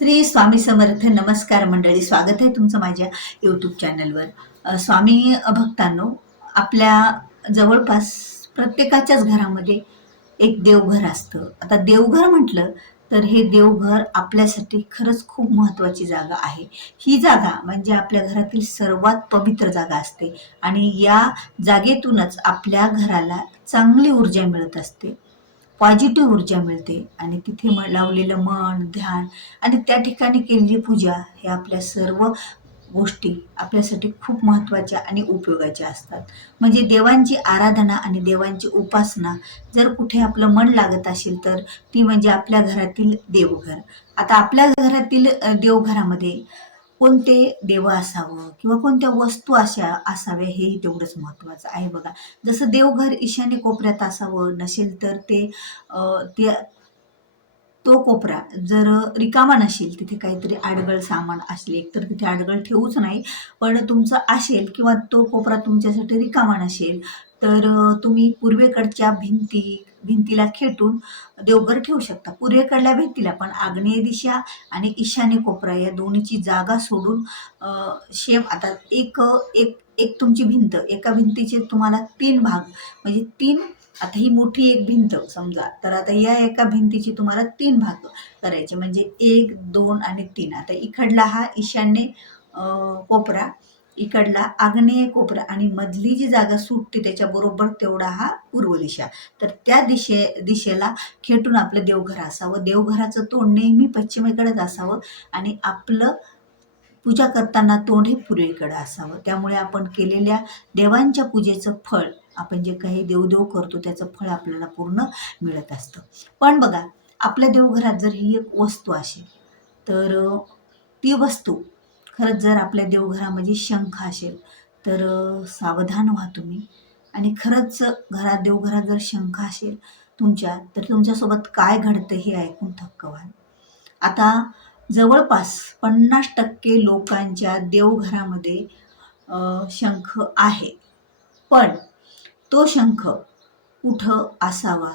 श्री स्वामी समर्थ नमस्कार मंडळी स्वागत आहे तुमचं माझ्या यूट्यूब चॅनलवर स्वामी भक्तांनो आपल्या जवळपास प्रत्येकाच्याच घरामध्ये एक देवघर असतं. आता देवघर म्हटलं तर हे देवघर आपल्यासाठी खरंच खूप महत्त्वाची जागा आहे. ही जागा म्हणजे आपल्या घरातील सर्वात पवित्र जागा असते आणि या जागेतूनच आपल्या घराला चांगली ऊर्जा मिळत असते. पॉझिटिव्ह ऊर्जा मिळते. आणि तिथे म लावलेलं मन ध्यान आणि त्या ठिकाणी केलेली पूजा हे आपल्या सर्व गोष्टी आपल्यासाठी खूप महत्त्वाच्या आणि उपयोगाच्या असतात. म्हणजे देवांची आराधना आणि देवांची उपासना जर कुठे आपलं मन लागत असेल तर ती म्हणजे आपल्या घरातील देवघर. आता आपल्या घरातील देवघरामध्ये कोणते देव असावं किंवा कोणत्या वस्तू अशा असाव्या हेही तेवढंच महत्त्वाचं आहे बघा. जसं देवघर ईशान्य कोपऱ्यात असावं नसेल तर ते ते तो कोपरा जर रिकामा नसेल तिथे काहीतरी आडगळ सामान असले तर तिथे आडगळ ठेवूच नाही. पण तुमचं असेल किंवा तो कोपरा तुमच्यासाठी रिकामा नसेल तर तुम्ही पूर्वेकडच्या भिंती भिंतीला खेटून देवघर ठेवू शकता. पूर्वेकडल्या भिंतीला पण आग्नेय दिशा आणि ईशान्य कोपरा या दोन्हीची जागा सोडून शेम आता एक एक एक तुमची भिंत एका भिंतीचे तुम्हाला तीन भाग म्हणजे तीन आता ही मोठी एक भिंत समजा तर आता या एका भिंतीचे तुम्हाला तीन भाग करायचे म्हणजे एक दोन आणि तीन. आता इकडला हा ईशान्य कोपरा इकडला आग्नेय कोपरा आणि मधली जी जागा सुटते त्याच्याबरोबर तेवढा हा पूर्व दिशा तर त्या दिशे दिशेला खेटून आपलं देवघर असावं. देवघराचं तोंड नेहमी पश्चिमेकडेच असावं आणि आपलं पूजा करताना तोंड हे पूर्वेकडे असावं. त्यामुळे आपण केलेल्या देवांच्या पूजेचं फळ आपण जे काही देवदेव करतो त्याचं फळ आपल्याला पूर्ण मिळत असतं. पण बघा आपल्या देवघरात जर ही एक वस्तू असेल तर ती वस्तू खरंच जर आपल्या देवघरामध्ये शंख असेल तर सावधान व्हा तुम्ही. आणि खरंच घरात देवघरात जर शंख असेल तुमच्या तर तुमच्यासोबत काय घडतं हे ऐकून थक्क व्हाल आता जवळपास पन्नास टक्के लोकांच्या देवघरामध्ये शंख आहे. पण तो शंख कुठं असावा?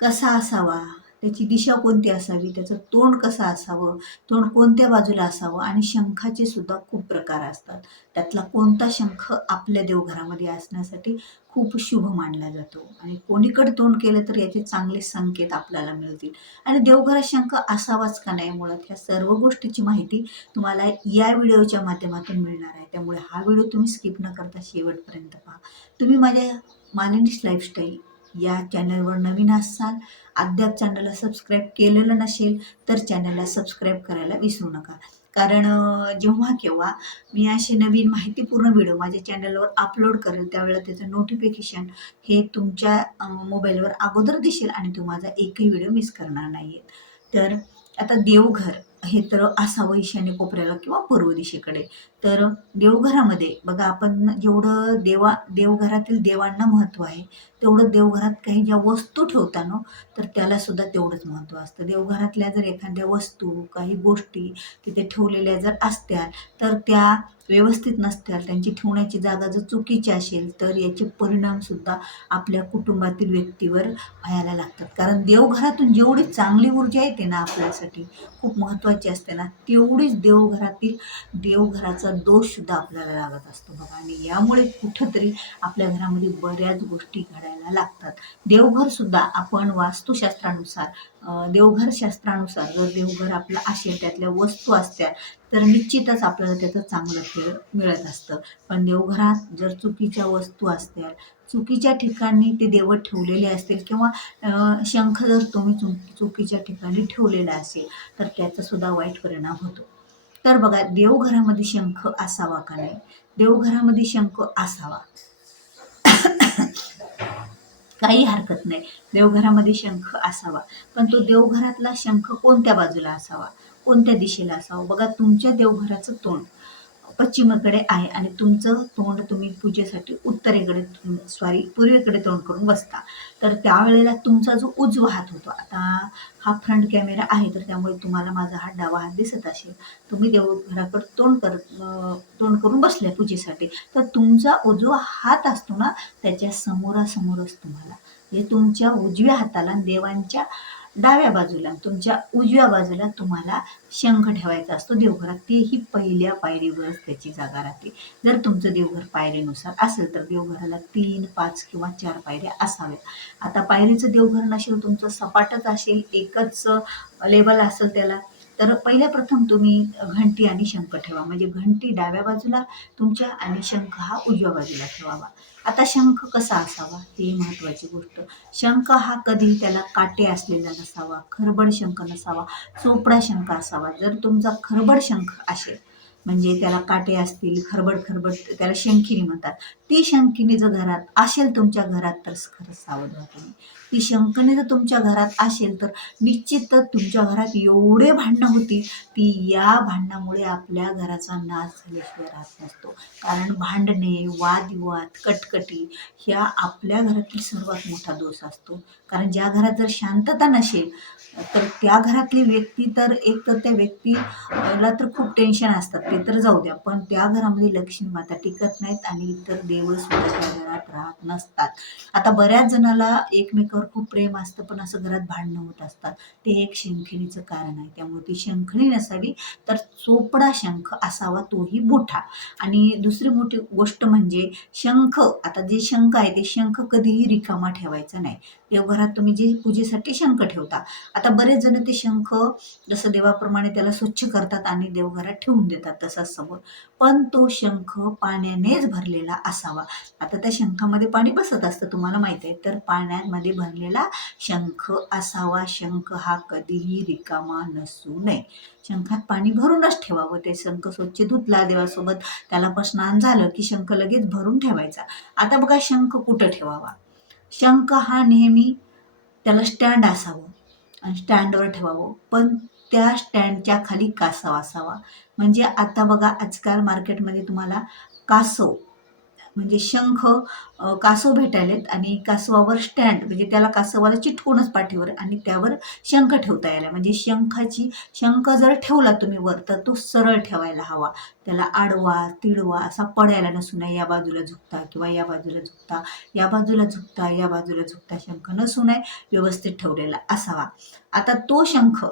कसा असावा? त्याची दिशा कोणती असावी? त्याचं तोंड कसं असावं? तोंड कोणत्या बाजूला असावं? आणि शंखाचे सुद्धा खूप प्रकार असतात. त्यातला कोणता शंख आपल्या देवघरामध्ये असण्यासाठी खूप शुभ मानला जातो. आणि कोणीकडे तोंड केलं तर याचे चांगले संकेत आपल्याला मिळतील. आणि देवघरात शंख असावाच का नाही? मुळात ह्या सर्व गोष्टीची माहिती तुम्हाला या व्हिडिओच्या माध्यमातून मिळणार आहे. त्यामुळे हा व्हिडिओ तुम्ही स्किप न करता शेवटपर्यंत पहा. तुम्ही माझ्या मालिनीस लाईफस्टाईल या चॅनलवर नवीन असाल अद्याप चॅनलला सबस्क्राईब केलेलं नसेल तर चॅनलला सबस्क्राईब करायला विसरू नका. कारण जेव्हा केव्हा मी असे नवीन माहितीपूर्ण व्हिडिओ माझ्या चॅनलवर अपलोड करेल त्यावेळेला त्याचं नोटिफिकेशन हे तुमच्या मोबाईलवर अगोदर दिसेल आणि तो माझा एकही व्हिडिओ मिस करणार नाही तर आता देवघर हे तर असावं ईशान्य कोपऱ्याला किंवा पूर्व दिशेकडे तर देवघरामध्ये बघा आपण जेवढं देवा देवघरातील देवांना महत्त्व आहे तेवढं देवघरात काही ज्या वस्तू ठेवताना तर त्याला सुद्धा तेवढंच महत्त्व असतं. देवघरातल्या जर एखाद्या वस्तू काही गोष्टी तिथे ठेवलेल्या जर असत्या तर त्या व्यवस्थित नसत्या त्यांची ठेवण्याची जागा जर चुकीची असेल तर याचे परिणामसुद्धा आपल्या कुटुंबातील व्यक्तीवर व्हायला लागतात. कारण देवघरातून जेवढी चांगली ऊर्जा येते ना आपल्यासाठी खूप महत्त्वाची असते ना तेवढीच देवघरातील देवघराचं दोषसुद्धा आपल्याला लागत असतो बघा आणि यामुळे कुठंतरी आपल्या घरामध्ये बऱ्याच गोष्टी घडायला लागतात. देवघरसुद्धा आपण वास्तुशास्त्रानुसार देवघरशास्त्रानुसार देवघर शास्त्रानुसार जर देवघर आपलं असेल त्यातल्या वस्तू असत्या तर निश्चितच आपल्याला त्याचं चांगलं फळ मिळत असतं. पण देवघरात जर चुकीच्या वस्तू असत्या चुकीच्या ठिकाणी ते देवत ठेवलेले असतील किंवा शंख जर तुम्ही चुकीच्या ठिकाणी ठेवलेला असेल तर त्याचा सुद्धा वाईट परिणाम होतो. तर बघा देवघरामध्ये शंख असावा का नाही? देवघरामध्ये शंख असावा. काही हरकत नाही. देवघरामध्ये शंख असावा. पण तो देवघरातला शंख कोणत्या बाजूला असावा? कोणत्या दिशेला असावा? बघा तुमच्या देवघराचं तोंड. पश्चिमेकडे आहे आणि तुमचं तोंड तुम्ही पूजेसाठी उत्तरेकडे सॉरी पूर्वेकडे तोंड करून बसता. तर त्यावेळेला तुमचा जो उजवा हात होतो आता हा फ्रंट कॅमेरा आहे तर त्यामुळे तुम्हाला माझा हा डावा हात दिसत असेल. तुम्ही देवघराकडे तोंड करत तोंड करून बसल्या पूजेसाठी. तर तुमचा उजवा हात असतो ना त्याच्या समोरासमोरच तुम्हाला. म्हणजे तुमच्या उजव्या हाताला देवांच्या डाव्या बाजूला तुमच्या उजव्या बाजूला तुम्हाला शंख ठेवायचा असतो देवघरात. तेही पहिल्या पायरीवरच त्याची जागा राहते. जर तुमचं देवघर पायरीनुसार असेल तर देवघराला तीन पाच किंवा चार पायऱ्या असाव्या आता पायरीचं देवघर नसेल तुमचं सपाटच असेल एकच लेवल असेल त्याला तर पहिल्या प्रथम तुम्ही घंटी आणि शंख ठेवा. म्हणजे घंटी डाव्या बाजूला तुमच्या आणि शंख हा उजव्या बाजूला ठेवावा. आता शंख कसा असावा? ही महत्त्वाची गोष्ट. शंख हा कधी त्याला काटे असलेला नसावा खरबड शंख नसावा चोपडा शंख असावा. जर तुमचा खरबड शंख असेल म्हणजे त्याला काटे असतील खरबड खरबड त्याला शंखिनी म्हणतात. ती शंखिनी जर घरात असेल तुमच्या घरात तर खरंच सावध व्हा तुम्ही. ती शंखिनी जर तुमच्या घरात असेल तर निश्चित तुमच्या घरात एवढे भांडणं होती ती या भांडणामुळे आपल्या घराचा नाश झाल्याशिवाय राहत नसतो. कारण भांडणे वादविवाद कटकटी ह्या आपल्या घरातील सर्वात मोठा दोष असतो. कारण ज्या घरात जर शांतता नसेल तर त्या घरातली व्यक्ती तर एक तर त्या व्यक्तीला तर खूप टेन्शन असतात. ते तर जाऊ द्या पण त्या घरामध्ये लक्ष्मी माता टिकत नाहीत आणि इतर देव सुद्धा त्या घरात राहत नसतात. आता बऱ्याच जणाला एकमेकावर खूप प्रेम असतं पण असं घरात भांडणं होत असतात. ते एक शंखिणीचं कारण आहे. त्यामुळे ती शंखणी नसावी तर चोपडा शंख असावा तोही मोठा. आणि दुसरी मोठी गोष्ट म्हणजे शंख. आता जे शंख आहे ते शंख कधीही रिकामा ठेवायचा नाही. देवघरात तुम्ही जे पूजेसाठी शंख ठेवता. आता बरेच जण ते शंख जसं देवाप्रमाणे त्याला स्वच्छ करतात आणि देवघरात ठेवून देतात. तसाच समोर पण तो शंख पाण्यानेच भरलेला असावा. आता त्या शंखामध्ये पाणी बसत असतं तुम्हाला माहिती आहे. तर पाण्यामध्ये भरलेला शंख असावा. शंख हा कधीही रिकामा नसू नये. शंखात पाणी भरूनच ठेवावं. ते शंख स्वच्छ धुतला देवासोबत. त्याला पण स्नान झालं की शंख लगेच भरून ठेवायचा. आता बघा शंख कुठं ठेवावा? शंख हा नेहमी त्याला स्टँड असावं. आणि स्टँडवर ठेवावं. पण त्या स्टँडच्या खाली कासव असावा. म्हणजे आता बघा आजकाल मार्केटमध्ये तुम्हाला कासव म्हणजे शंख कासव कासव भेटायलेत आणि कासवावर स्टँड म्हणजे त्याला कासवाला चिटकूनच पाठीवर आणि त्यावर शंख ठेवता यायला. म्हणजे शंखाची शंख जर ठेवला तुम्ही वर तर तो सरळ ठेवायला हवा. त्याला आडवा तिडवा असा पडायला नसू नये. या बाजूला झुकता किंवा या बाजूला झुकता या बाजूला झुकता या बाजूला झुकता शंख नसू नये. व्यवस्थित ठेवलेला असावा. आता तो शंख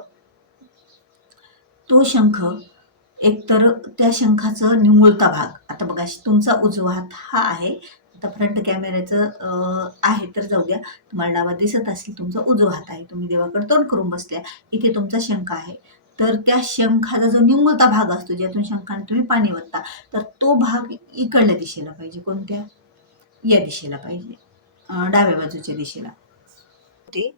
तो शंख एकतर त्या शंखाचं निमुळता भाग. आता बघा तुमचा उजवा हात हा आहे. आता फ्रंट कॅमेऱ्याचं आहे तर जाऊ द्या. तुम्हाला डावा दिसत असेल तुमचा उजवा हात आहे. तुम्ही देवाकडे तोंड करून बसल्या इथे तुमचा शंख आहे. तर त्या शंखाचा जो निमुळता भाग असतो ज्यातून शंखाने तुम्ही पाणी वत्ता तर तो भाग इकडल्या दिशेला पाहिजे. कोणत्या? या दिशेला पाहिजे. डाव्या बाजूच्या दिशेला. ते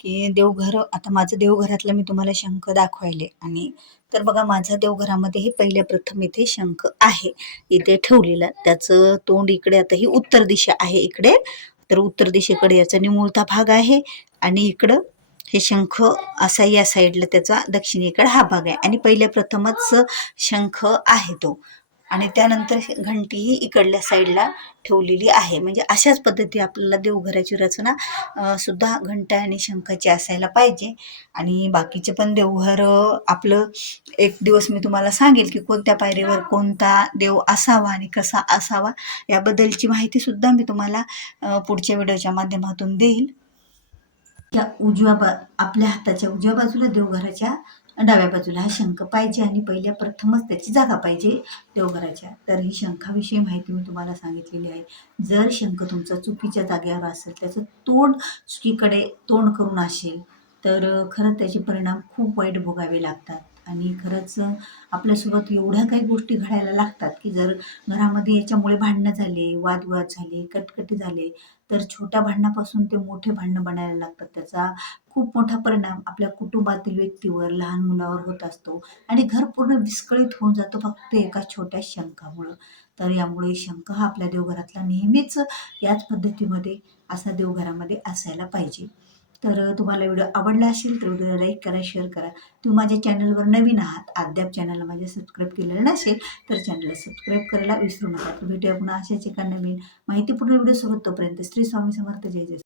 की देवघर आता माझं देवघरातलं मी तुम्हाला शंख दाखवायले. आणि तर बघा माझ्या देवघरामध्ये हे पहिल्या प्रथम इथे शंख आहे. इथे ठेवलेला. त्याचं तोंड इकडे आता ही उत्तर दिशा आहे इकडे. तर उत्तर दिशेकडे याचा निमुळता भाग आहे. आणि इकडं हे शंख असा या साईडला त्याचा दक्षिणेकडे हा भाग आहे. आणि पहिल्या प्रथमच शंख आहे तो. आणि त्यानंतर घंटी ही इकडल्या साईडला ठेवलेली आहे. म्हणजे अशाच पद्धती आपल्याला देवघराची रचना सुद्धा घंटा आणि शंखाची असायला पाहिजे. आणि बाकीचे पण देवघर आपलं एक दिवस मी तुम्हाला सांगेल की कोणत्या पायरीवर कोणता देव असावा आणि कसा असावा याबद्दलची माहिती सुद्धा मी तुम्हाला पुढच्या व्हिडिओच्या माध्यमातून देईल. या उजव्या बा आपल्या हाताच्या उजव्या बाजूला देवघराच्या डाव्या बाजूला हा शंख पाहिजे आणि पहिल्या प्रथमच त्याची जागा पाहिजे देवघराच्या. तर ही शंखाविषयी माहिती मी तुम्हाला सांगितलेली आहे. जर शंख तुमचा चुकीच्या जागेवर असेल त्याचं तोंड चुकीकडे तोंड करून असेल तर खरंच त्याचे परिणाम खूप वाईट भोगावे लागतात. आणि खरंच आपल्यासोबत एवढ्या काही गोष्टी घडायला लागतात की जर घरामध्ये याच्यामुळे भांडणं झाले वादविवाद झाले कटकटी झाले तर छोट्या भांडणापासून ते मोठे भांडणं बनायला लागतात. त्याचा खूप मोठा परिणाम आपल्या कुटुंबातील व्यक्तीवर लहान मुलावर होत असतो आणि घर पूर्ण विस्कळीत होऊन जातो फक्त एका छोट्या शंकामुळं. तर यामुळे शंख हा आपल्या देवघरातला नेहमीच याच पद्धतीमध्ये असा देवघरामध्ये असायला पाहिजे. तर तुम्हाला व्हिडिओ आवडला असेल तर व्हिडिओला लाईक करा शेअर करा. तुम्ही माझ्या चॅनलवर नवीन आहात अद्याप चॅनलला माझ्या सबस्क्राईब केलेलं नसेल तर चॅनलला सबस्क्राईब करायला विसरू नका. तर भेटूया पुन्हा अशाच एका नवीन माहितीपूर्ण व्हिडिओसोबत. तोपर्यंत श्री स्वामी समर्थ. जय जय.